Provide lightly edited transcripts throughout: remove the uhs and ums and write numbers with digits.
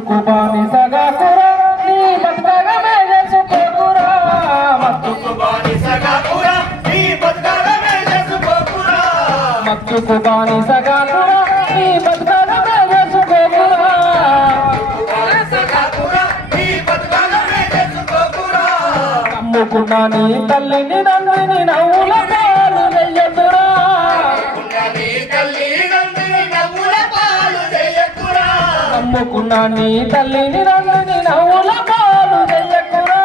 కుబాని సగాకురా నీ బతుకగా మేలేసుకోకురా మత్తు కుబాని సగాకురా నీ బతుకగా మేలేసుకోకురా మత్తు కుబాని సగాకురా నీ బతుకగా మేలేసుకోకురా సగాకురా నీ బతుకగా మేలేసుకోకురా అమ్ముకున్నా నీ తల్లిని నందిని నవ్వుల పాలు చెయ్యకురా అమ్ముకున్నా నీ తల్లిని నందిని నవ్వుల పాలు చెయ్యకురా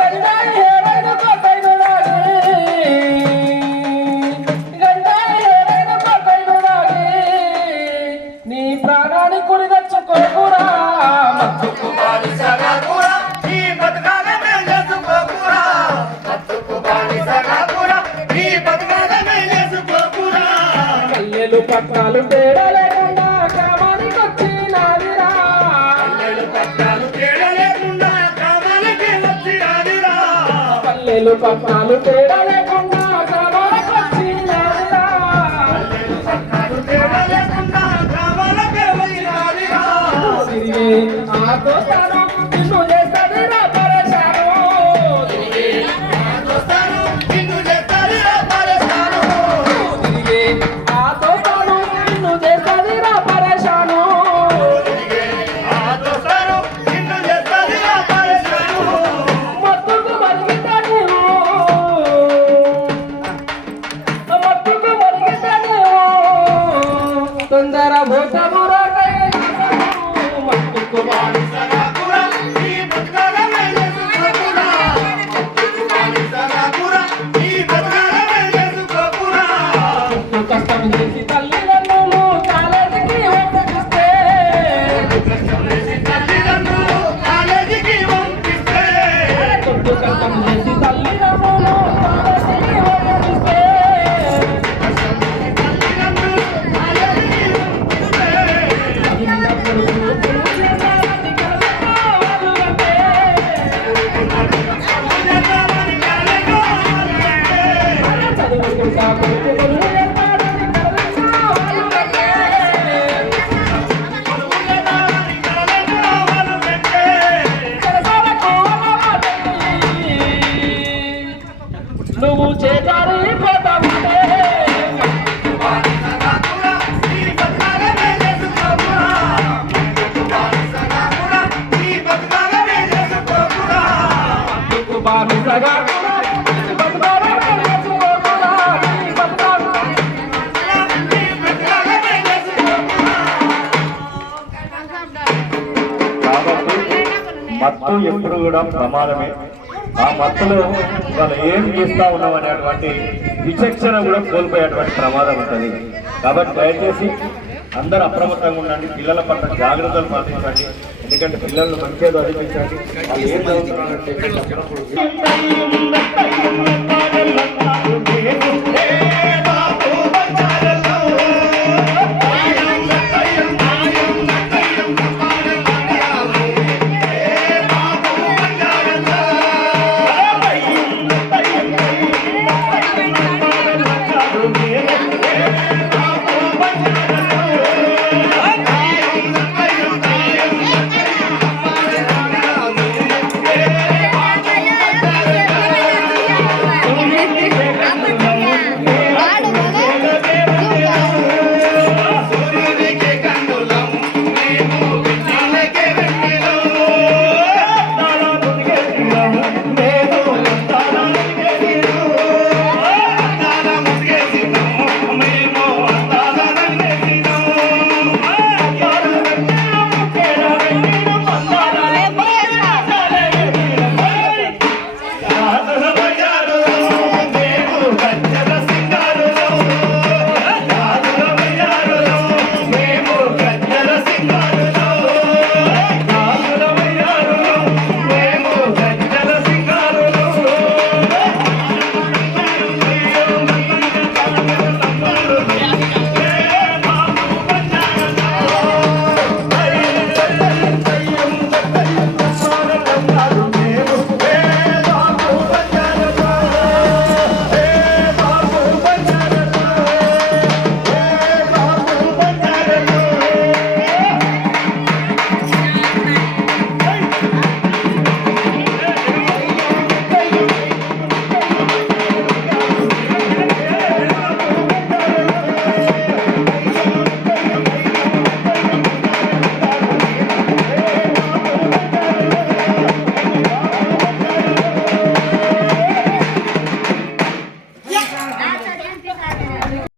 గండాయి ఏరైన కొట్టైన దాగి నీ ప్రాణాన్ని కురి తెచ్చుకోకురా మత్తు కుబాని సగాకురా నీ బతుకాగా మేలేసుకోకురా మత్తు కుబాని సగాకురా నీ బతుకాగా మేలేసుకోకురా కల్లెలు పట్టాలు తేడా లేకుండా గ్రామానికి వచ్చినాదిరా కల్లెలు పట్టాలు తేడా లేకుండా గ్రామానికి వచ్చినాదిరా కల్లెలు పట్టాలు తేడా లేకుండా గ్రామానికి వచ్చినాదిరా కల్లెలు పట్టాలు తేడా లేకుండా గ్రామానికి వచ్చినాదిరా తిరిగి ఆ దోస్తాను నిన్ను చేస్తాదిరా పరేషాను తిరిగి ఆ దోస్తాను నిన్ను చేస్తాదిరా పరేషాను తిరిగి ఆ దోస్తాను నిన్ను చేస్తాదిరా పరేషాను తిరిగి ఆ దోస్తాను నిన్ను చేస్తాదిరా పరేషాను మత్తుకు మరిగితే నీవు మత్తుకు మరిగితే నీవు తొందర భూతమురా మత్తు కుబాని సగాకురా నీ బతుకగా మేలేసుకోకురా మత్తు కుబాని సగాకురా నీ బతుకగా మేలేసుకోకురా కష్టం చేసి తల్లిదండ్రులు కాలేజీకి పంపిస్తే కష్టం చేసి తల్లిదండ్రులు కాలేజీకి పంపిస్తే కష్టం చేసి తల్లిదండ్రులు కాలేజీకి పంపిస్తే కష్టం చేసి తల్లిదండ్రులు కాలేజీకి పంపిస్తే నువ్వు చేదారి పోతావుంటే కుబాని సగాకురా మత్తు ఎప్పుడు కూడా ప్రమాదమే. ఆ మత్తులో వాళ్ళు ఏం చేస్తా ఉన్నాం అనేటువంటి విచక్షణ కూడా కోల్పోయేటువంటి ప్రమాదం ఉంటుంది. కాబట్టి దయచేసి అందరూ అప్రమత్తంగా ఉండండి, పిల్లల పట్ల జాగ్రత్తలు పాటించండి. ఎందుకంటే పిల్లలను మంచిగా చదివించండి. వాళ్ళు ఏం చదువుతున్నారంటే